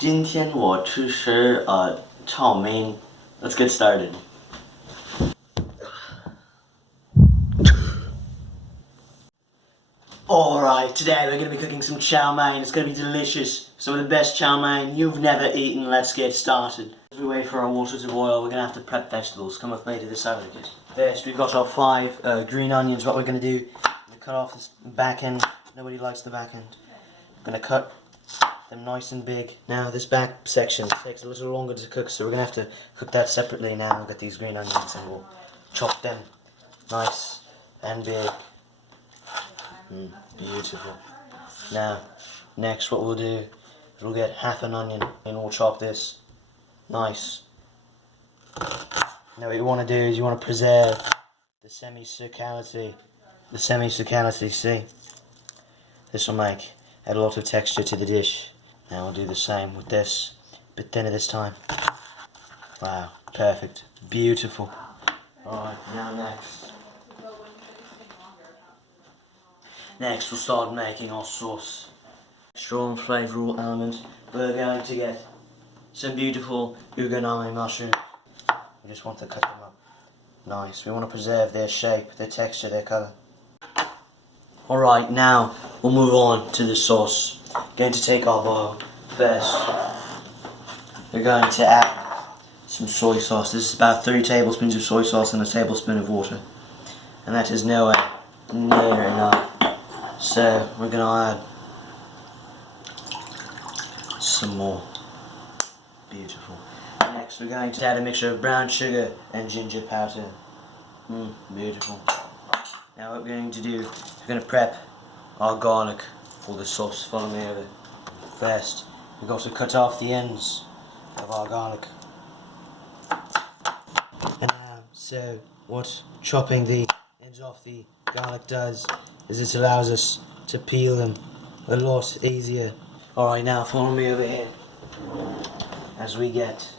今天我吃炒面. Let's get started. Alright, today we're going to be cooking some chow mein. It's going to be delicious. Some of the best chow mein you've never eaten. Let's get started. As we wait for our water to boil, we're going to have to prep vegetables. Come with me to this side of the kitchen. First, we've got our 5 green onions. What we're going to do, we're going to cut off this back end. Nobody likes the back end. We're going to cut them nice and big. Now, this back section takes a little longer to cook, so we're going to have to cook that separately now. We'll get these green onions and we'll chop them nice and big. Beautiful. Now, next what we'll do is we'll get half an onion and we'll chop this nice. Now what you want to do is you want to preserve the semi-circularity. See? This will add a lot of texture to the dish. Now we'll do the same with this, a bit thinner this time. Wow, perfect, beautiful. Alright, now next we'll start making our sauce. Strong flavourful element. We're going to get some beautiful uganami mushrooms. We just want to cut them up nice. We want to preserve their shape, their texture, their colour. Alright, now we'll move on to the sauce. Going to take our bowl first. We're going to add some soy sauce. This is about 3 tablespoons of soy sauce and a tablespoon of water. And that is nowhere near enough. So we're going to add some more. Beautiful. Next we're going to add a mixture of brown sugar and ginger powder. Beautiful. Now what we're going to do, we're going to prep our garlic for the sauce. Follow me over. First, we've got to cut off the ends of our garlic. And now, so what chopping the ends off the garlic does is it allows us to peel them a lot easier. Alright, now follow me over here as we get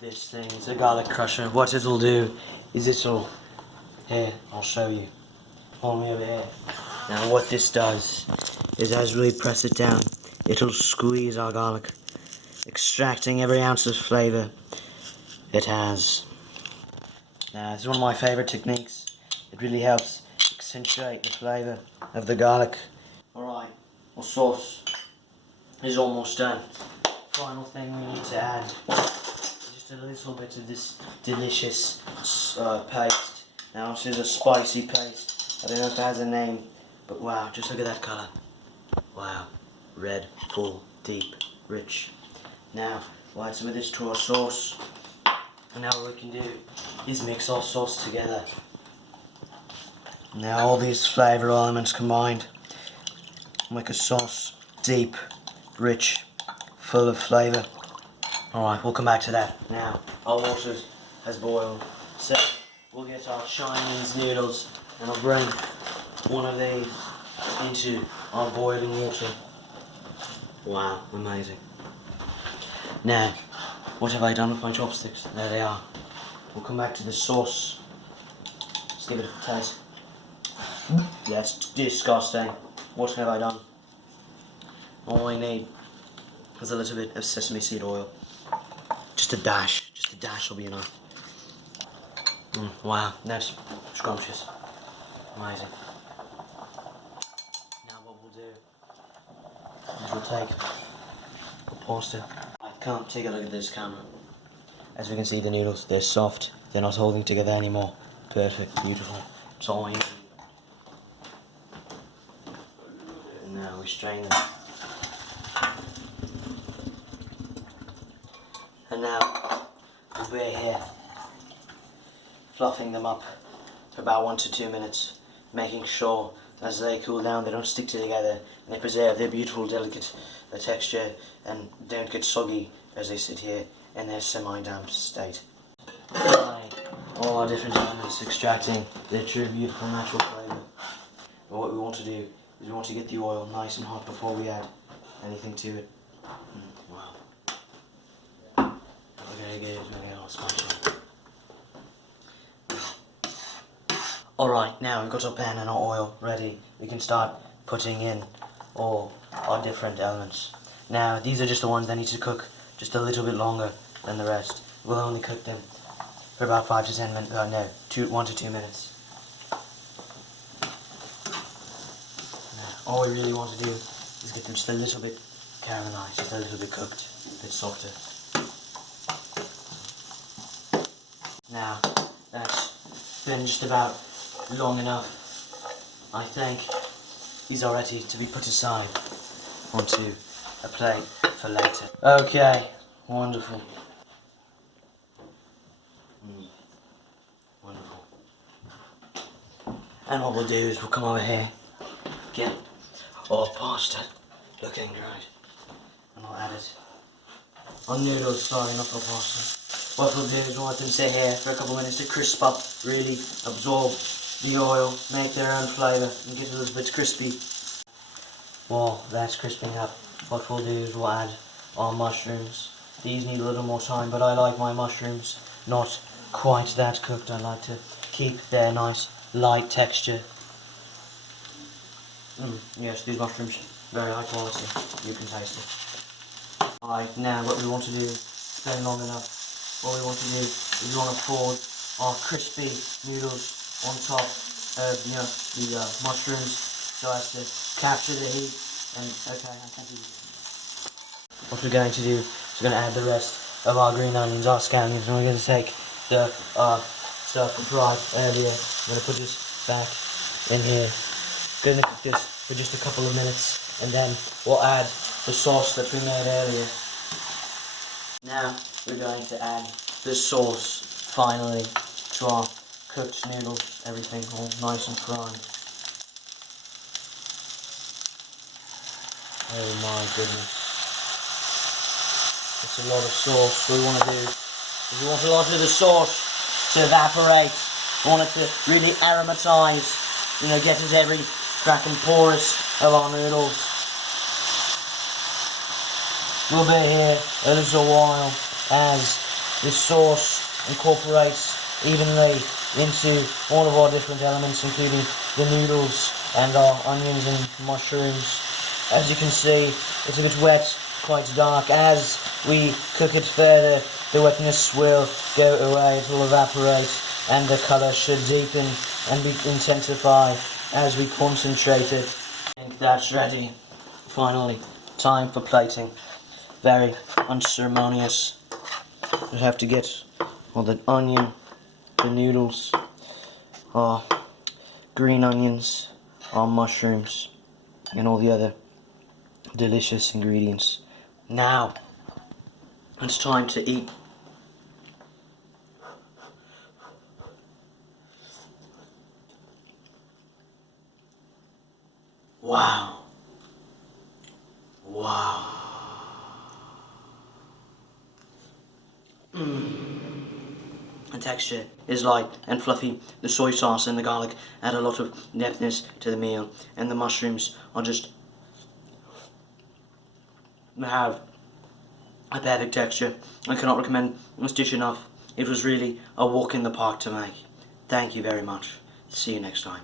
this thing. It's a garlic crusher. What it'll do is here, I'll show you. Follow me over here. Now what this does is as we press it down, it'll squeeze our garlic, extracting every ounce of flavour it has. Now, this is one of my favourite techniques. It really helps accentuate the flavour of the garlic. Alright, our sauce is almost done. Final thing we need to add is just a little bit of this delicious paste. Now, this is a spicy paste. I don't know if it has a name, but wow, just look at that colour. Wow, red, full, deep, rich. Now, we'll add some of this to our sauce. And now what we can do is mix our sauce together. Now all these flavour elements combined make a sauce deep, rich, full of flavour. Alright, we'll come back to that. Now, our water has boiled. So, we'll get our Chinese noodles and I'll bring one of these into our boiling water. Wow, amazing. Now, what have I done with my chopsticks? There they are. We'll come back to the sauce. Let's give it a taste. That's disgusting. What have I done? All I need is a little bit of sesame seed oil. Just a dash will be enough. Wow, that's scrumptious. Amazing. Now what we'll do is we'll pause it. Come, take a look at this camera. As we can see, the noodles, they're soft. They're not holding together anymore. Perfect, beautiful. It's all I need. And now we strain them. And now we're here, fluffing them up for about 1 to 2 minutes, making sure as they cool down they don't stick together and they preserve their beautiful, delicate texture and don't get soggy as they sit here in their semi-damp state. All our different elements extracting their true, beautiful, natural flavour. But what we want to do is we want to get the oil nice and hot before we add anything to it. Wow. Okay, good, Alright, now we've got our pan and our oil ready. We can start putting in all are different elements. Now, these are just the ones that need to cook just a little bit longer than the rest. We'll only cook them for about 5 to 10 minutes. No, 1 to 2 minutes. Now, all we really want to do is get them just a little bit caramelized, just a little bit cooked, a bit softer. Now, that's been just about long enough. I think these are ready to be put aside onto a plate for later. Okay, wonderful. Wonderful. And what we'll do is we'll come over here, get our pasta looking great, and I'll add it. Our noodles, sorry, not our pasta. What we'll do is we'll let them sit here for a couple minutes to crisp up, really absorb the oil, make their own flavour, and get a little bit crispy. While that's crisping up, what we'll do is we'll add our mushrooms. These need a little more time, but I like my mushrooms not quite that cooked. I like to keep their nice light texture. Yes, these mushrooms, very high quality. You can taste it. Alright, now what we want to do, it's been long enough. What we want to do is we want to pour our crispy noodles on top of the mushrooms, so as to capture the heat. And okay, I can't do this. What we're going to do is we're going to add the rest of our green onions, our scallions, and we're going to take the stuff we fried earlier. I'm going to put this back in here. Going to cook this for just a couple of minutes, and then we'll add the sauce that we made earlier. Now we're going to add the sauce finally to our cooked noodles, everything all nice and fried. Oh my goodness. It's a lot of sauce. What we want to do is we want a lot of the sauce to evaporate. We want it to really aromatise, get into every crack and porous of our noodles. We'll be here a little while as this sauce incorporates evenly into all of our different elements, including the noodles and our onions and mushrooms. As you can see, it's a bit wet, quite dark. As we cook it further, the wetness will go away, it will evaporate, and the colour should deepen and intensify as we concentrate it. I think that's ready. Finally, time for plating. Very unceremonious. We have to get all the onion, the noodles, our green onions, our mushrooms, and all the other delicious ingredients. Now, it's time to eat. Wow. Wow. The texture is light and fluffy. The soy sauce and the garlic add a lot of depthness to the meal, and the mushrooms are just have a perfect texture. I cannot recommend this dish enough. It was really a walk in the park to make. Thank you very much. See you next time.